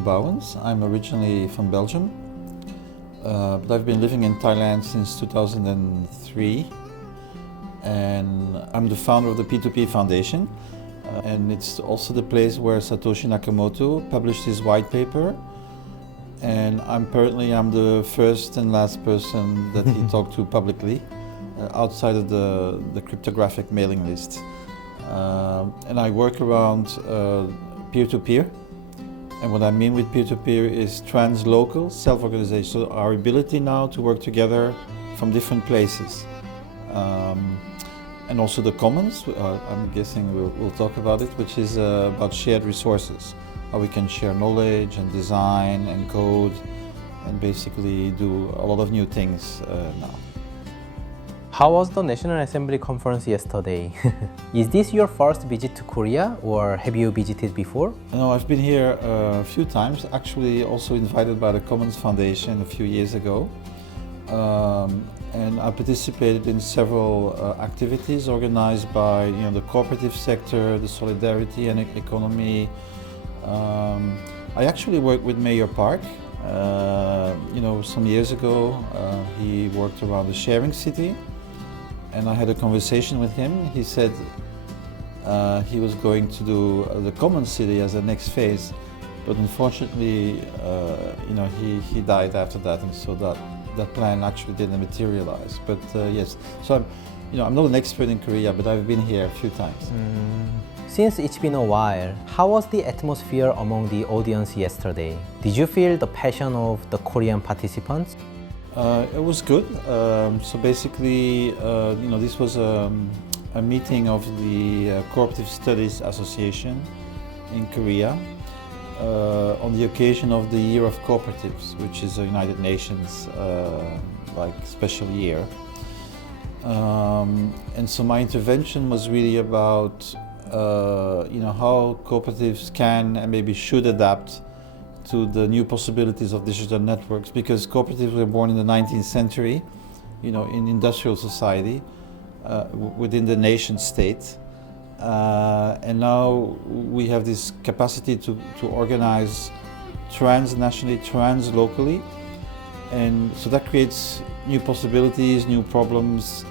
of Bauwens. I'm originally from Belgium, but I've been living in Thailand since 2003, and I'm the founder of the P2P Foundation, and it's also the place where Satoshi Nakamoto published his white paper, and I'm the first and last person that he talked to publicly, outside of the cryptographic mailing list. And I work around peer-to-peer. And what I mean with peer-to-peer is translocal self-organization. So our ability now to work together from different places. And also the commons, I'm guessing we'll talk about it, which is about shared resources. How we can share knowledge and design and code and basically do a lot of new things now. How was the National Assembly conference yesterday? Is this your first visit to Korea or have you visited before? No, I've been here a few times, actually also invited by the Commons Foundation a few years ago. And I participated in several activities organized by the cooperative sector, the solidarity and economy. I actually worked with Mayor Park. Some years ago he worked around the sharing city. And I had a conversation with him. He said he was going to do the common city as the next phase, but unfortunately, he died after that, and so that plan actually didn't materialize. But yes, so I'm not an expert in Korea, but I've been here a few times. Since it's been a while, how was the atmosphere among the audience yesterday? Did you feel the passion of the Korean participants? It was good. So basically, this was a meeting of the Cooperative Studies Association in Korea on the occasion of the Year of Cooperatives, which is a United Nations special year. And so my intervention was really about how cooperatives can and maybe should adapt to the new possibilities of digital networks, because cooperatives were born in the 19th century, in industrial society, within the nation state. And now we have this capacity to organize transnationally, translocally. And so that creates new possibilities, new problems.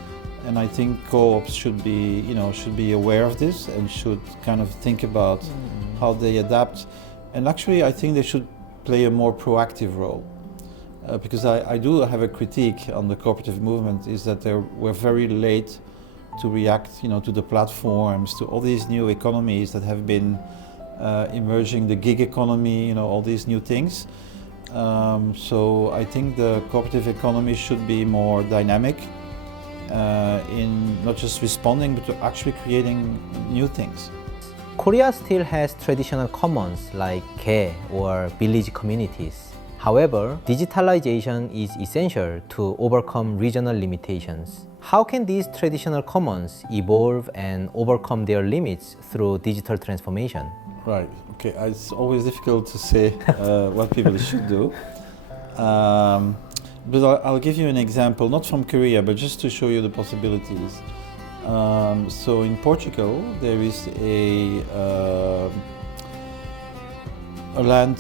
And I think co-ops should be aware of this and should kind of think about how they adapt. And actually, I think they should play a more proactive role, because I do have a critique on the cooperative movement, is that they were very late to react, to the platforms, to all these new economies that have been emerging, the gig economy, all these new things. So I think the cooperative economy should be more dynamic in not just responding, but to actually creating new things. Korea still has traditional commons like 개 or village communities. However, digitalization is essential to overcome regional limitations. How can these traditional commons evolve and overcome their limits through digital transformation? Right, okay, it's always difficult to say what people should do. But I'll give you an example, not from Korea, but just to show you the possibilities. So in Portugal, there is a land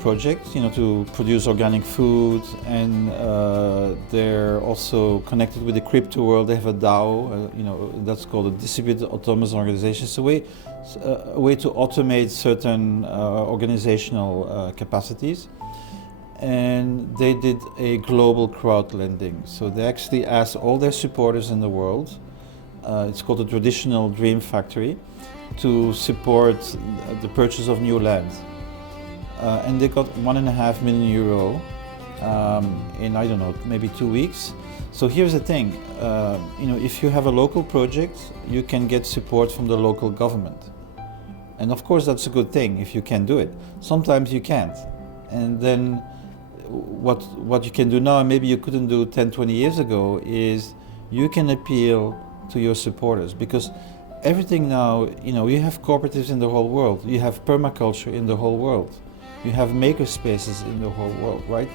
project, to produce organic food, and they're also connected with the crypto world. They have a DAO, that's called a distributed autonomous organization. It's a way to automate certain organizational capacities. And they did a global crowd lending. So they actually asked all their supporters in the world, it's called the Traditional Dream Factory, to support the purchase of new land. And they got €1.5 million in, I don't know, maybe 2 weeks. So here's the thing, if you have a local project, you can get support from the local government. And of course that's a good thing if you can do it. Sometimes you can't. And then what you can do now, and maybe you couldn't do 10, 20 years ago, is you can appeal to your supporters, because everything now, you have cooperatives in the whole world, you have permaculture in the whole world, you have maker spaces in the whole world, right?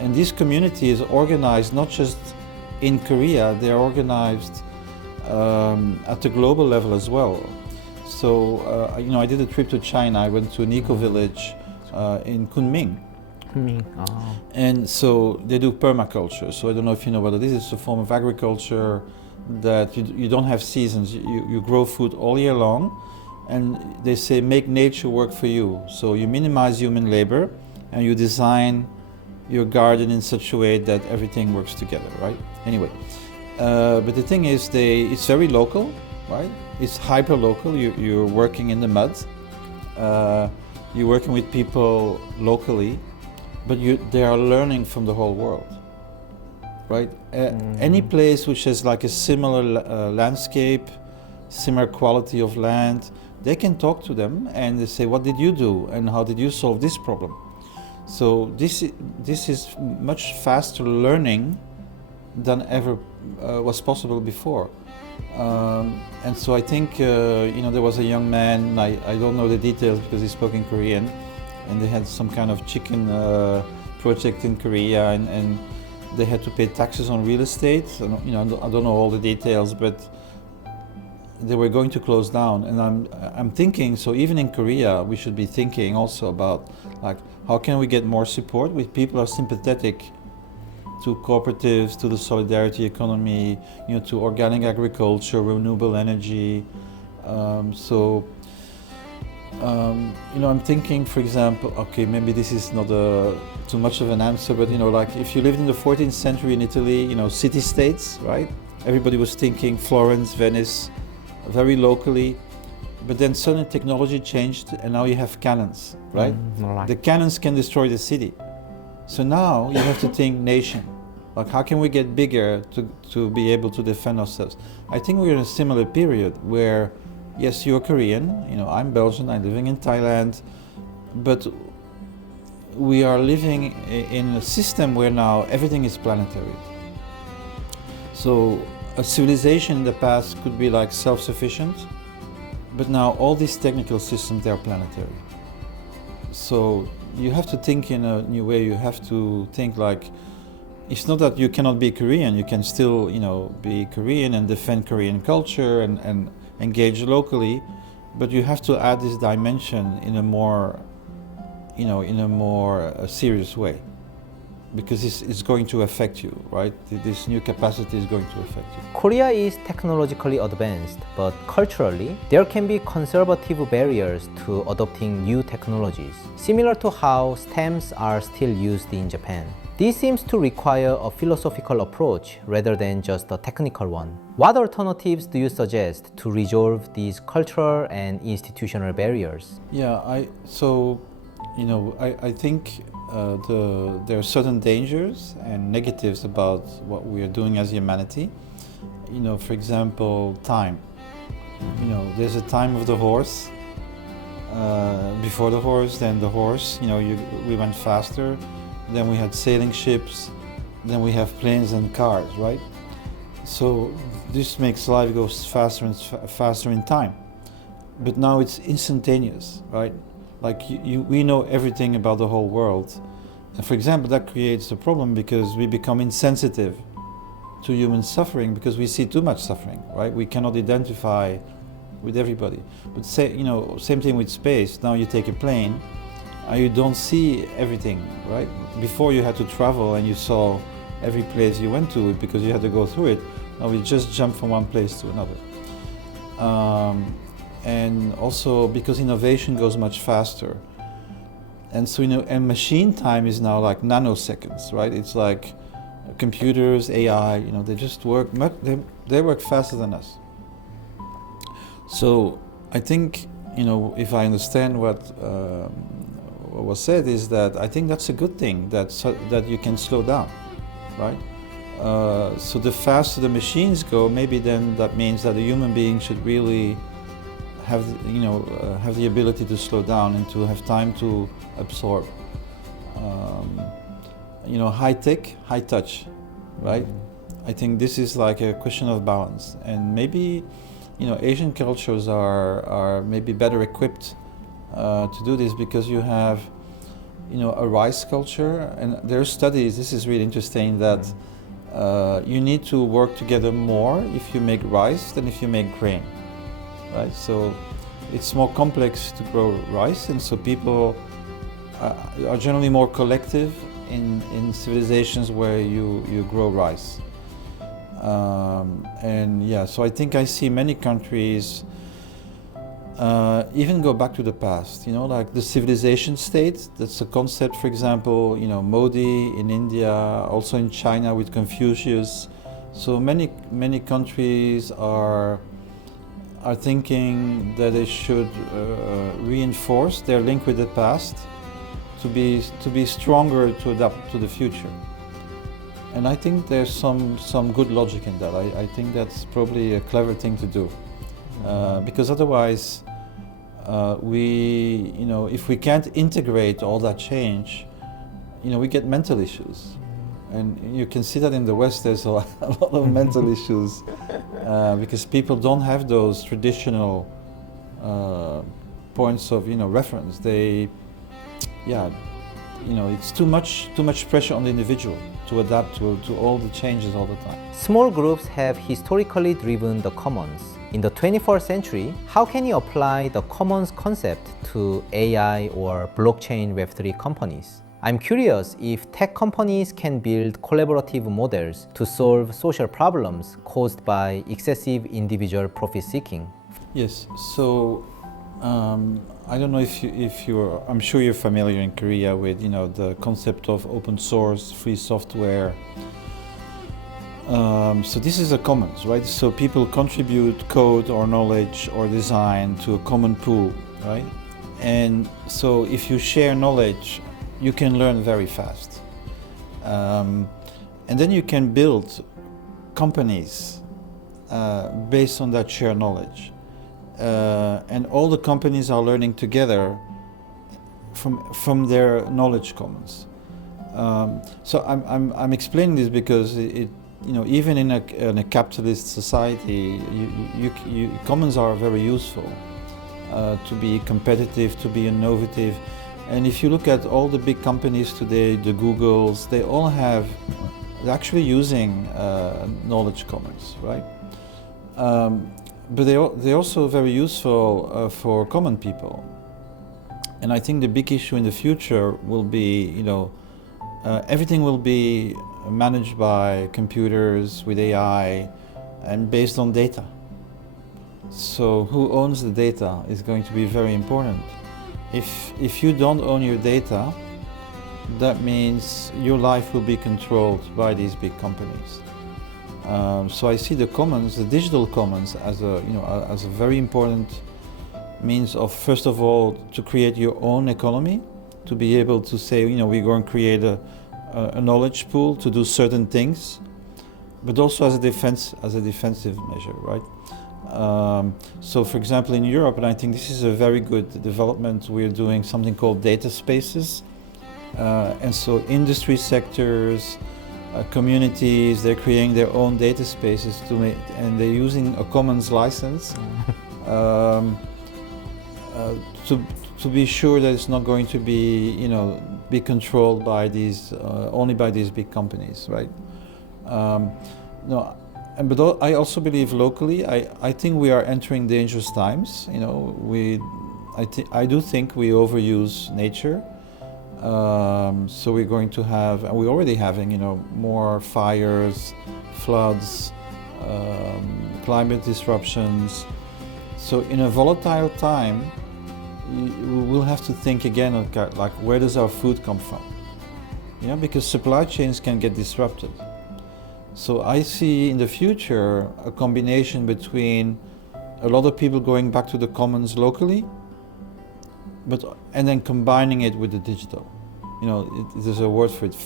And this community is organized not just in Korea, they are organized at the global level as well. So, I did a trip to China, I went to an eco-village in Kunming. Oh. And so they do permaculture. So I don't know if you know what it is. It's a form of agriculture that you don't have seasons. You grow food all year long, and they say make nature work for you. So you minimize human labor, and you design your garden in such a way that everything works together, right? Anyway, but the thing is, it's very local, right? It's hyper local. You're working in the mud. You're working with people locally, but they are learning from the whole world, right? Any place which has like a similar landscape, similar quality of land, they can talk to them and they say, what did you do and how did you solve this problem? So this is much faster learning than ever was possible before. And so I think, there was a young man, I don't know the details because he spoke in Korean, and they had some kind of chicken project in Korea, and they had to pay taxes on real estate. And, I don't know all the details, but they were going to close down. And I'm thinking, so even in Korea, we should be thinking also about like, how can we get more support with people who are sympathetic to cooperatives, to the solidarity economy, to organic agriculture, renewable energy. I'm thinking, for example, okay, maybe this is not too much of an answer, but like if you lived in the 14th century in Italy, city-states, right? Everybody was thinking Florence, Venice, very locally, but then suddenly technology changed, and now you have cannons, right? Right. The cannons can destroy the city. So now you have to think nation. Like, how can we get bigger to be able to defend ourselves? I think we're in a similar period where, yes, you're Korean, I'm Belgian, I'm living in Thailand, but we are living in a system where now everything is planetary. So a civilization in the past could be like self-sufficient, but now all these technical systems, they're planetary. So you have to think in a new way. You have to think like, it's not that you cannot be Korean, you can still, be Korean and defend Korean culture and engage locally, but you have to add this dimension in a more, serious way, because it's going to affect you, right? This new capacity is going to affect you. Korea is technologically advanced, but culturally, there can be conservative barriers to adopting new technologies, similar to how stamps are still used in Japan. This seems to require a philosophical approach rather than just a technical one. What alternatives do you suggest to resolve these cultural and institutional barriers? Yeah, I think there are certain dangers and negatives about what we are doing as humanity. For example, time. There's a time of the horse. Before the horse, then the horse. We went faster. Then we had sailing ships. Then we have planes and cars, right? So this makes life go faster and faster in time. But now it's instantaneous, right? Like we know everything about the whole world. And for example, that creates a problem because we become insensitive to human suffering because we see too much suffering, right? We cannot identify with everybody. But same thing with space. Now you take a plane and you don't see everything, right? Before you had to travel and you saw every place you went to because you had to go through it. Now we just jump from one place to another. And also because innovation goes much faster. And so, and machine time is now like nanoseconds, right? It's like computers, AI, they just work, they work faster than us. So I think, if I understand what was said is that I think that's a good thing, that you can slow down, right? So the faster the machines go, maybe then that means that a human being should really have the ability to slow down and to have time to absorb. High tech, high touch, right? I think this is like a question of balance, and maybe Asian cultures are maybe better equipped to do this because you have a rice culture, and there are studies. This is really interesting that you need to work together more if you make rice than if you make grain. Right, so it's more complex to grow rice, and so people are generally more collective in civilizations where you grow rice. And yeah, so I think I see many countries even go back to the past, like the civilization state. That's a concept, for example, Modi in India, also in China with Confucius. So many countries are thinking that they should reinforce their link with the past to be stronger to adapt to the future. And I think there's some good logic in that. I think that's probably a clever thing to do, because otherwise, if we can't integrate all that change, we get mental issues. And you can see that in the West, there's a lot of mental issues because people don't have those traditional points of reference. It's too much pressure on the individual to adapt to all the changes all the time. Small groups have historically driven the commons. In the 21st century, how can you apply the commons concept to AI or blockchain Web3 companies? I'm curious if tech companies can build collaborative models to solve social problems caused by excessive individual profit seeking. Yes, so I don't know if you're, I'm sure you're familiar in Korea with the concept of open source, free software. So this is a commons, right? So people contribute code or knowledge or design to a common pool, right? And so if you share knowledge, you can learn very fast. And then you can build companies based on that shared knowledge. And all the companies are learning together from their knowledge commons. So I'm explaining this because even in a capitalist society, commons are very useful to be competitive, to be innovative. And if you look at all the big companies today, the Googles, they're actually using knowledge commons, right? But they're also very useful for common people. And I think the big issue in the future will be, everything will be managed by computers with AI and based on data. So who owns the data is going to be very important. If you don't own your data, that means your life will be controlled by these big companies. So I see the commons, the digital commons, as a very important means of, first of all, to create your own economy, to be able to say, we're going to create a knowledge pool to do certain things, but also as a defensive measure, right? So, for example, in Europe, and I think this is a very good development, we're doing something called data spaces, and so industry sectors, communities, they're creating their own data spaces and they're using a commons license to be sure that it's not going to be controlled by only by these big companies, right? But I also believe locally, I think we are entering dangerous times. I do think we overuse nature. So we're going to have, and we're already having, more fires, floods, climate disruptions. So in a volatile time, we will have to think again, like where does our food come from? Because supply chains can get disrupted. So I see in the future a combination between a lot of people going back to the commons locally, and then combining it with the digital. There's a word for it,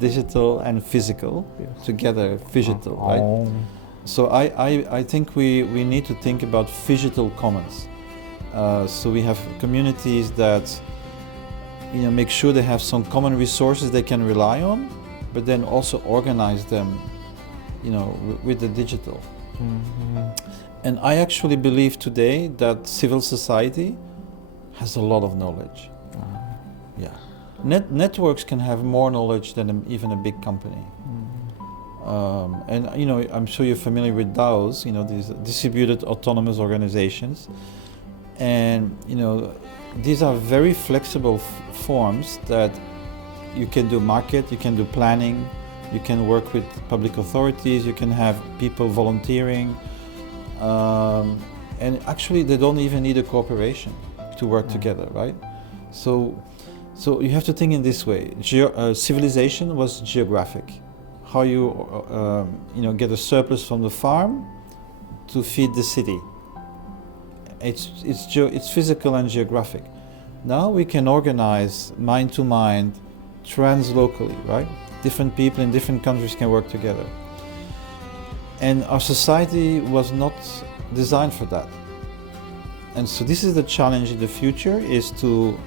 digital and physical, yes. Together, phygital, right? So I think we need to think about phygital commons. So we have communities that make sure they have some common resources they can rely on, but then also organize them, with the digital. Mm-hmm. And I actually believe today that civil society has a lot of knowledge. Yeah, networks can have more knowledge than even a big company. Mm-hmm. And I'm sure you're familiar with DAOs, these distributed autonomous organizations. And these are very flexible forms that you can do market, you can do planning, you can work with public authorities, you can have people volunteering, and actually they don't even need a corporation to work together, right? So you have to think in this way. Civilization was geographic. How you get a surplus from the farm to feed the city. It's physical and geographic. Now we can organize mind to mind, translocally, right? Different people in different countries can work together. And our society was not designed for that. And so this is the challenge in the future, is to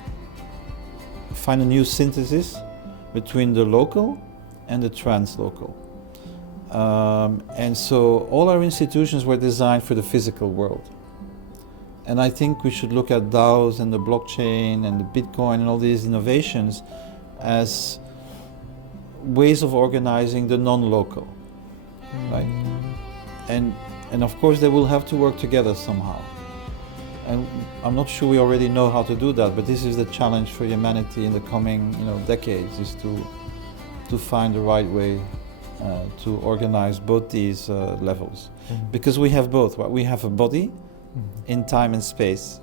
find a new synthesis between the local and the translocal. And so all our institutions were designed for the physical world. And I think we should look at DAOs and the blockchain and the Bitcoin and all these innovations as ways of organizing the non-local, right? And of course they will have to work together somehow. And I'm not sure we already know how to do that, but this is the challenge for humanity in the coming decades, is to find the right way to organize both these levels. Because we have both, right? We have a body in time and space,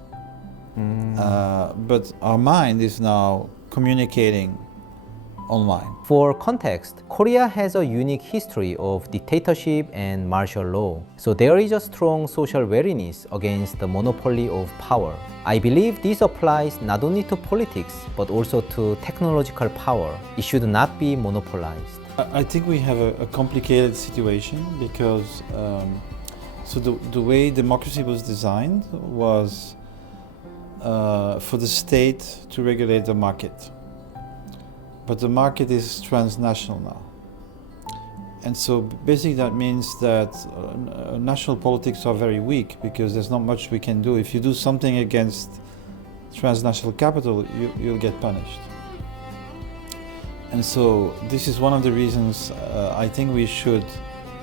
but our mind is now communicating online. For context, Korea has a unique history of dictatorship and martial law. So there is a strong social wariness against the monopoly of power. I believe this applies not only to politics, but also to technological power. It should not be monopolized. I think we have a complicated situation because so the way democracy was designed was for the state to regulate the market. But the market is transnational now. And so basically that means that national politics are very weak, because there's not much we can do. If you do something against transnational capital, you'll get punished. And so this is one of the reasons I think we should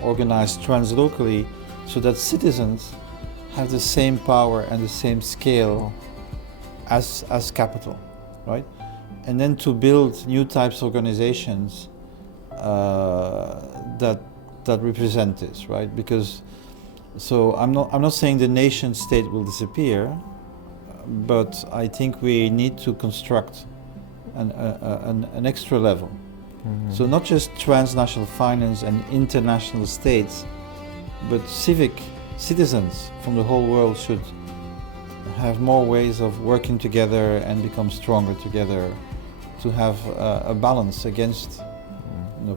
organize translocally, so that citizens have the same power and the same scale as capital, right? And then to build new types of organizations that represent this, right? Because so I'm not saying the nation state will disappear, but I think we need to construct an extra level. So not just transnational finance and international states, but citizens from the whole world should have more ways of working together and become stronger together, to have a balance against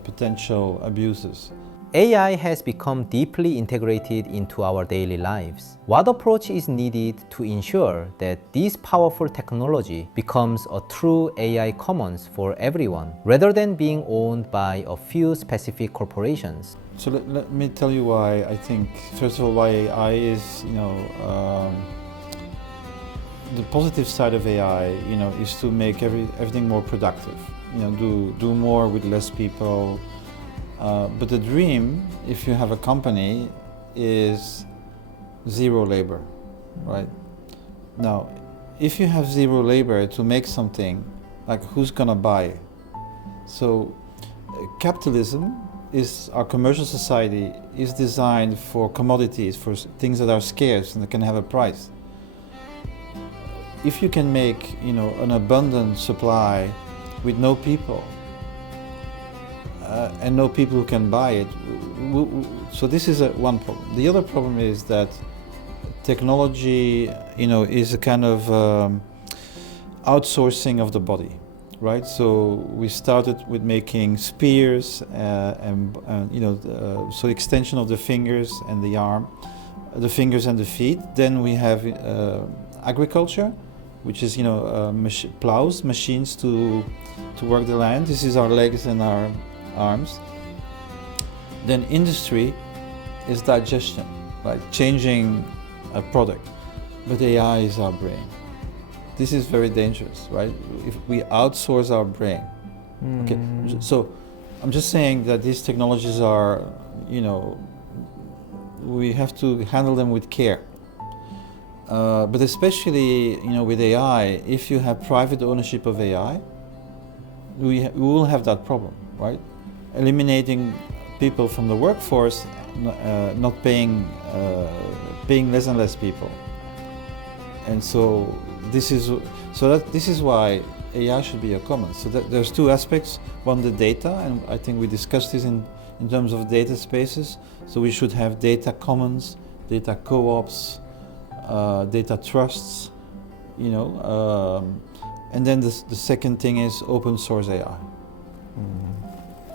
potential abuses. AI has become deeply integrated into our daily lives. What approach is needed to ensure that this powerful technology becomes a true AI commons for everyone, rather than being owned by a few specific corporations? So let me tell you why I think, first of all, why AI is, the positive side of AI, is to make everything more productive. Do more with less people. But the dream, if you have a company, is zero labor, right? Now, if you have zero labor to make something, like who's gonna buy? So, capitalism is, our commercial society is designed for commodities, for things that are scarce and that can have a price. If you can make, an abundant supply with no people, and no people who can buy it, so this is one problem. The other problem is that technology, is a kind of outsourcing of the body, right? So we started with making spears, so extension of the fingers and the arm, the fingers and the feet. Then we have agriculture, which is plows, machines to work the land. This is our legs and our arms. Then industry is digestion, right? Changing a product. But AI is our brain. This is very dangerous, right? If we outsource our brain. Okay, so I'm just saying that these technologies are, we have to handle them with care. But especially, with AI, if you have private ownership of AI, we will have that problem, right? Eliminating people from the workforce, not paying less and less people, and so this is why AI should be a commons. So there's two aspects. One, the data, and I think we discussed this in terms of data spaces. So we should have data commons, data co-ops, data trusts, and then the second thing is open source AI.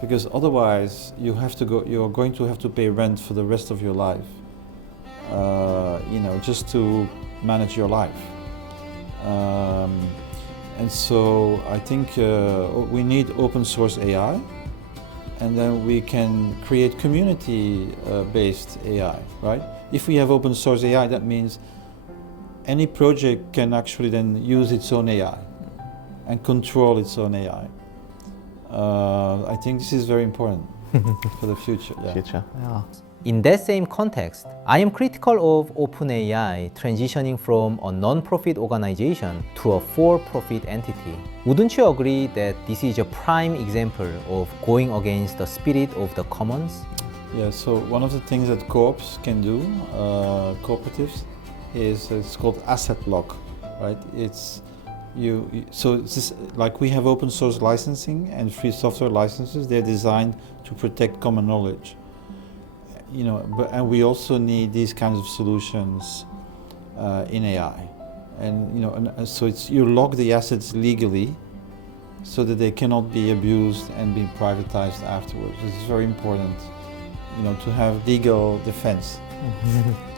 Because otherwise you are going to have to pay rent for the rest of your life, just to manage your life. And so I think we need open source AI, and then we can create community-based AI, right? If we have open source AI, that means any project can actually then use its own AI and control its own AI. I think this is very important for the future. Yeah. Future. Yeah. In that same context, I am critical of OpenAI transitioning from a non-profit organization to a for-profit entity. Wouldn't you agree that this is a prime example of going against the spirit of the commons? Yeah, so one of the things that co-ops can do, cooperatives, is it's called asset lock, right? So it's just like we have open source licensing and free software licenses. They're designed to protect common knowledge. And we also need these kinds of solutions in AI, and so you lock the assets legally, so that they cannot be abused and be privatized afterwards. This is very important, to have legal defense,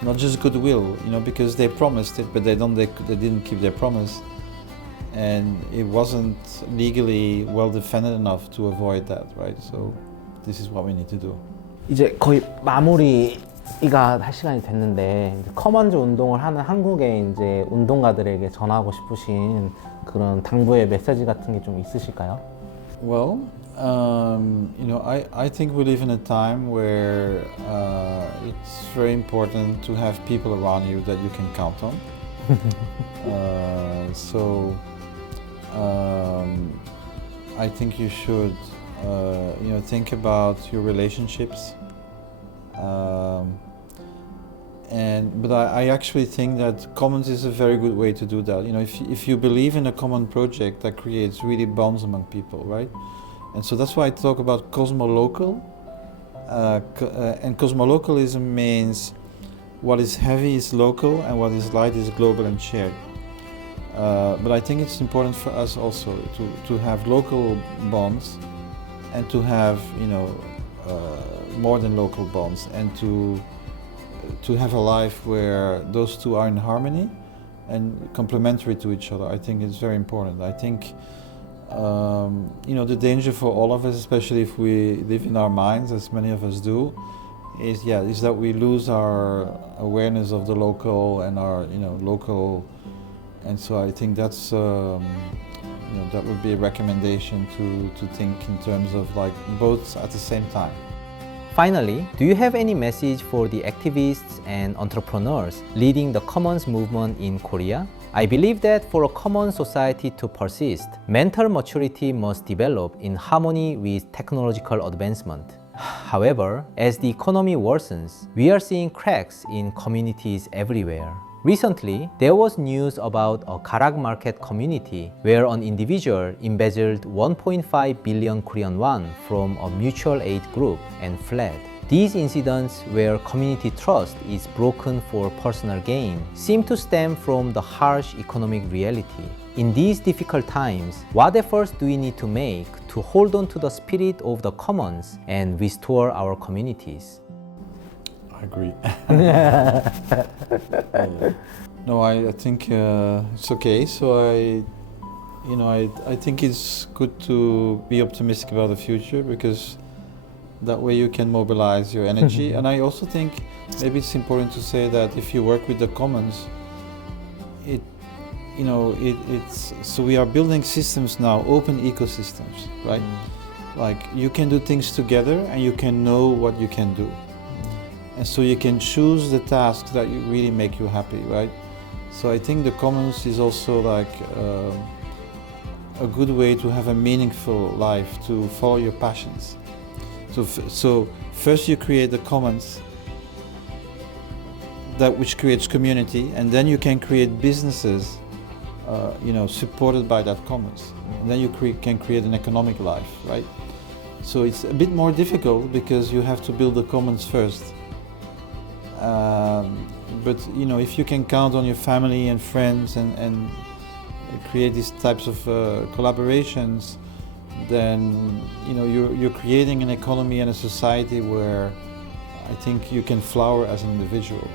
not just goodwill, because they promised it, but they didn't keep their promise, and it wasn't legally well defended enough to avoid that, right? So this is what we need to do. 이제 거의 마무리가 할 시간이 됐는데, 커먼즈 운동을 하는 한국의 이제 운동가들에게 전하고 싶으신 그런 당부의 메시지 같은 게 좀 있으실까요? Well, I think we live in a time where it's very important to have people around you that you can count on. I think you should think about your relationships, but I actually think that commons is a very good way to do that. If you believe in a common project, that creates really bonds among people, right? And so that's why I talk about cosmolocal, and cosmolocalism means what is heavy is local and what is light is global and shared. But I think it's important for us also to have local bonds, and to have more than local bonds, and to have a life where those two are in harmony and complementary to each other. I think it's very important. I think the danger for all of us, especially if we live in our minds, as many of us do, is that we lose our awareness of the local and our local, and so I think that's that would be a recommendation to think in terms of like both at the same time. Finally, do you have any message for the activists and entrepreneurs leading the commons movement in Korea? I believe that for a common society to persist, mental maturity must develop in harmony with technological advancement. However, as the economy worsens, we are seeing cracks in communities everywhere. Recently, there was news about a Garak market community where an individual embezzled 1.5 billion Korean won from a mutual aid group and fled. These incidents where community trust is broken for personal gain seem to stem from the harsh economic reality. In these difficult times, what efforts do we need to make to hold on to the spirit of the commons and restore our communities? I agree. No, I think it's okay. So I think it's good to be optimistic about the future, because that way you can mobilize your energy. And I also think maybe it's important to say that if you work with the commons, so we are building systems now, open ecosystems, right? Like you can do things together and you can know what you can do. And so you can choose the tasks that really make you happy, right? So I think the commons is also like a good way to have a meaningful life, to follow your passions. So first you create the commons, that which creates community, and then you can create businesses, supported by that commons. And then you can create an economic life, right? So it's a bit more difficult because you have to build the commons first. But if you can count on your family and friends and create these types of collaborations, then you're creating an economy and a society where I think you can flower as an individual.